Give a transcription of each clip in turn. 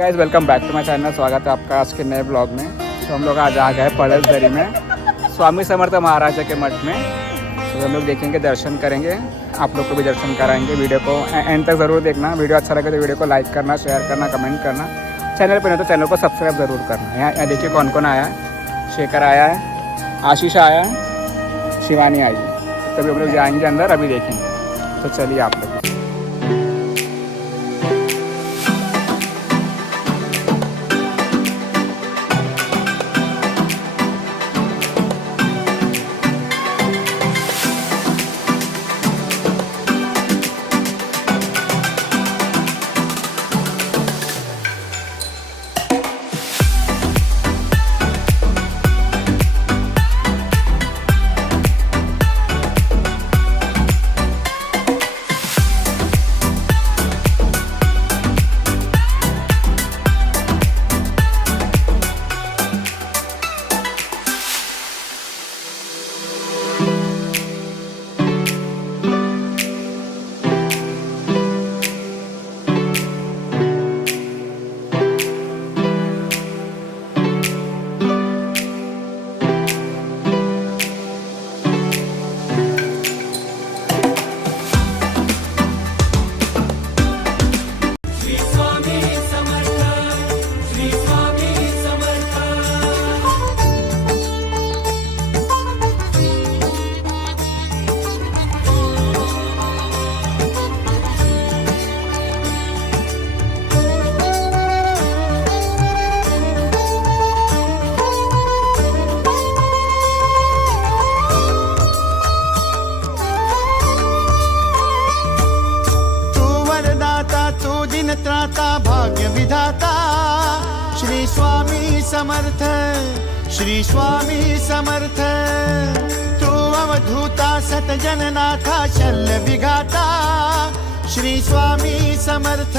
Guys, welcome back to my channel. स्वागत है आपका आज के नए ब्लॉग में। तो हम लोग आज आ गए पड़सदरी में स्वामी समर्थ महाराजा के मठ में। तो हम लोग देखेंगे, दर्शन करेंगे, आप लोग को भी दर्शन कराएंगे। वीडियो को एंड तक ज़रूर देखना। वीडियो अच्छा लगे तो वीडियो को लाइक करना, शेयर करना, कमेंट करना। चैनल पर नहीं तो चैनल को सब्सक्राइब ज़रूर करना। यहाँ देखिए कौन कौन आया है। शेखर आया है, आशीष आया, शिवानी आई। तभी हम लोग जाएंगे अंदर, अभी देखेंगे। तो चलिए आप लोग। त्राता भाग्य विधाता श्री स्वामी समर्थ, श्री स्वामी समर्थ। तू अवधूता सतजननाथा शल्य विघाता श्री स्वामी समर्थ,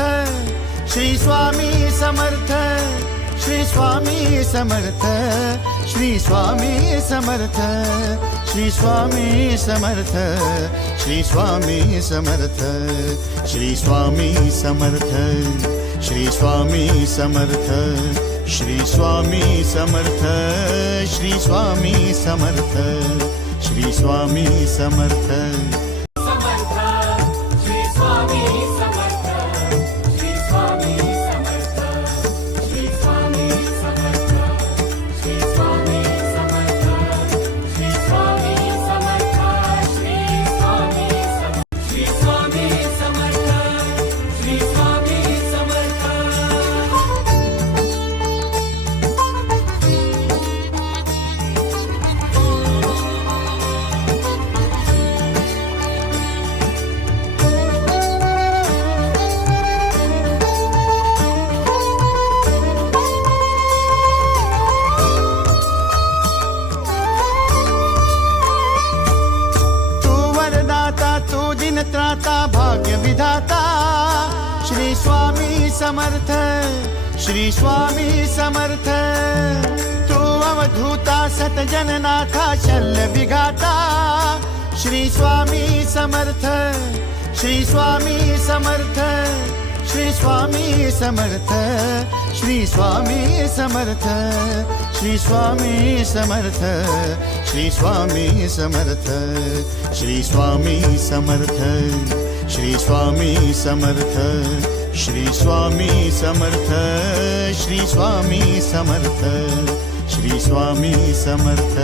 श्री स्वामी समर्थ, श्री स्वामी समर्थ, श्री स्वामी समर्थ, श्री स्वामी समर्थ, श्री स्वामी समर्थ, श्री स्वामी समर्थ, श्री स्वामी समर्थ, श्री स्वामी समर्थ, श्री स्वामी समर्थ, श्री स्वामी समर्थ। त्राता भाग्य विधाता श्री स्वामी समर्थ, श्री स्वामी समर्थ। तू अवधूता सतजननाथा शल्य विघाता श्री स्वामी समर्थ, श्री स्वामी समर्थ, श्री स्वामी समर्थ, श्री स्वामी समर्थ, श्री स्वामी समर्थ, श्री स्वामी समर्थ, श्री स्वामी समर्थ, श्री स्वामी समर्थ, श्री स्वामी समर्थ, श्री स्वामी समर्थ, श्री स्वामी समर्थ।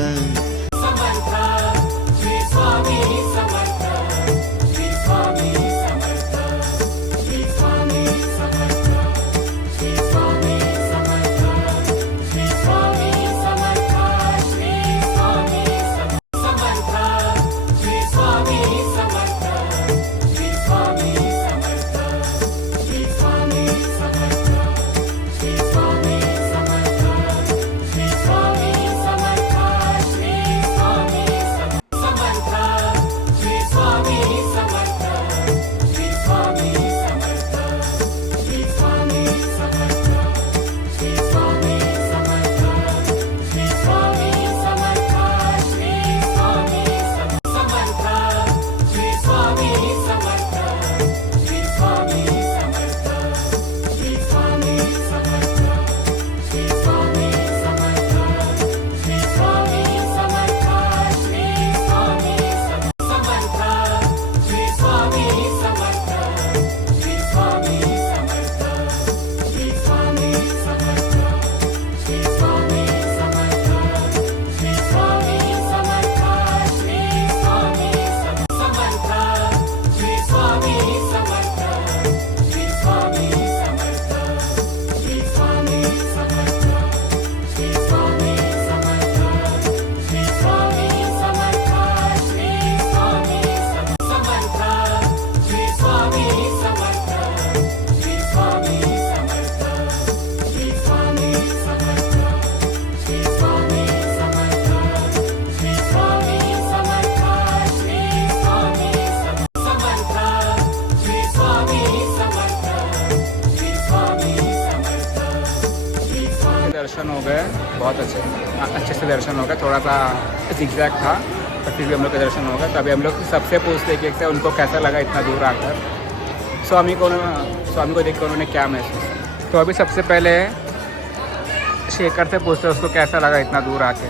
हो गए, बहुत अच्छे से दर्शन हो गए। थोड़ा सा zigzag था पर फिर भी हम लोग का दर्शन हो गया। तभी हम लोग सबसे पूछते कि एक से उनको कैसा लगा इतना दूर आकर, स्वामी को देख कर उन्होंने क्या महसूस। तो अभी सबसे पहले शेखर से पूछते उसको कैसा लगा इतना दूर आके,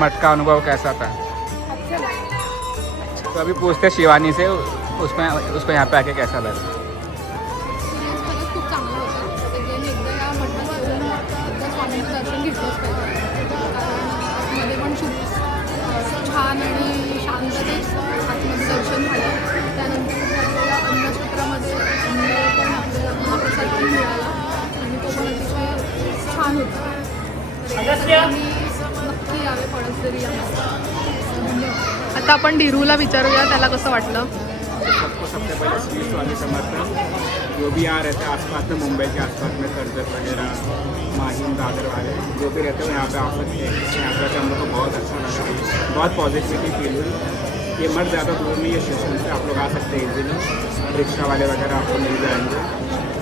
मठ का अनुभव कैसा था। तो अभी पूछते शिवानी से उसको यहाँ पे आके कैसा लगा। खूप चांगलं होतं. सगळ्यांनी एकदा या मठात येऊन त्या स्वामींचं दर्शन घेतलंच पाहिजे. कारण मध्ये पण खूप छान आणि शांततेत आतमध्ये दर्शन झालं. त्यानंतर आपल्याला अन्नछत्रामध्ये अन्न पण आपल्याला महाप्रसाद पण मिळाला आणि तो पण अतिशय छान होता. तर सगळ्यांनी नक्की यावे पळसदरी या मठात. धन्यवाद. आता आपण धीरूला विचारूया त्याला कसं वाटलं. सबको सबसे पहले श्री स्वामी समर्थन, जो भी यहाँ रहते हैं आसपास में, मुंबई के आसपास में कर्जत वगैरह, माहिम, दादर वाले जो भी रहते हैं यहाँ पे आ सकते हैं। यहाँ पर हम लोग को बहुत अच्छा लगा, बहुत पॉजिटिविटी फील हुई। ये मठ ज़्यादा दूर नहीं है स्टेशन से, आप लोग आ सकते हैं इजीली। रिक्शा वाले वगैरह आपको मिल जाएंगे।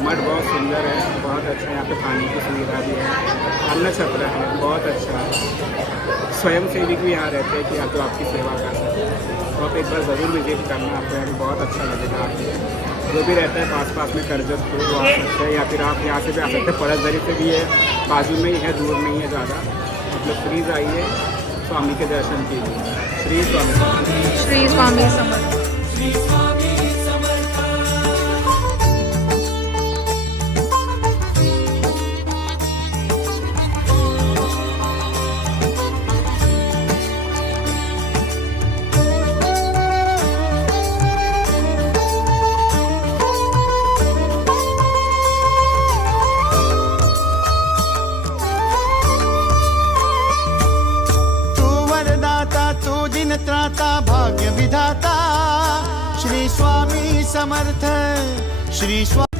मठ बहुत सुंदर है, बहुत अच्छा है। यहाँ पे पानी की सुविधा भी है, अन्न छत्र है, बहुत अच्छा है। स्वयं सेवी भी यहाँ रहते हैं कि या तो आपकी सेवा कर सकते हैं। तो आप एक बार ज़रूर विजिट करना, आपको यहाँ बहुत अच्छा लगेगा। आपको जो भी रहता है पास में कर्जत को वो आ सकते हैं, या फिर आप यहाँ से भी आ सकते हैं। पड़सदरी से भी है, बाजू में ही है, दूर नहीं है ज़्यादा। आप लोग प्लीज़ आइए, स्वामी के दर्शन कीजिए। श्री स्वामी समर्थ। श्री स्वामी समर्थ. त्राता भाग्य विधाता श्री स्वामी समर्थ श्री स्वामी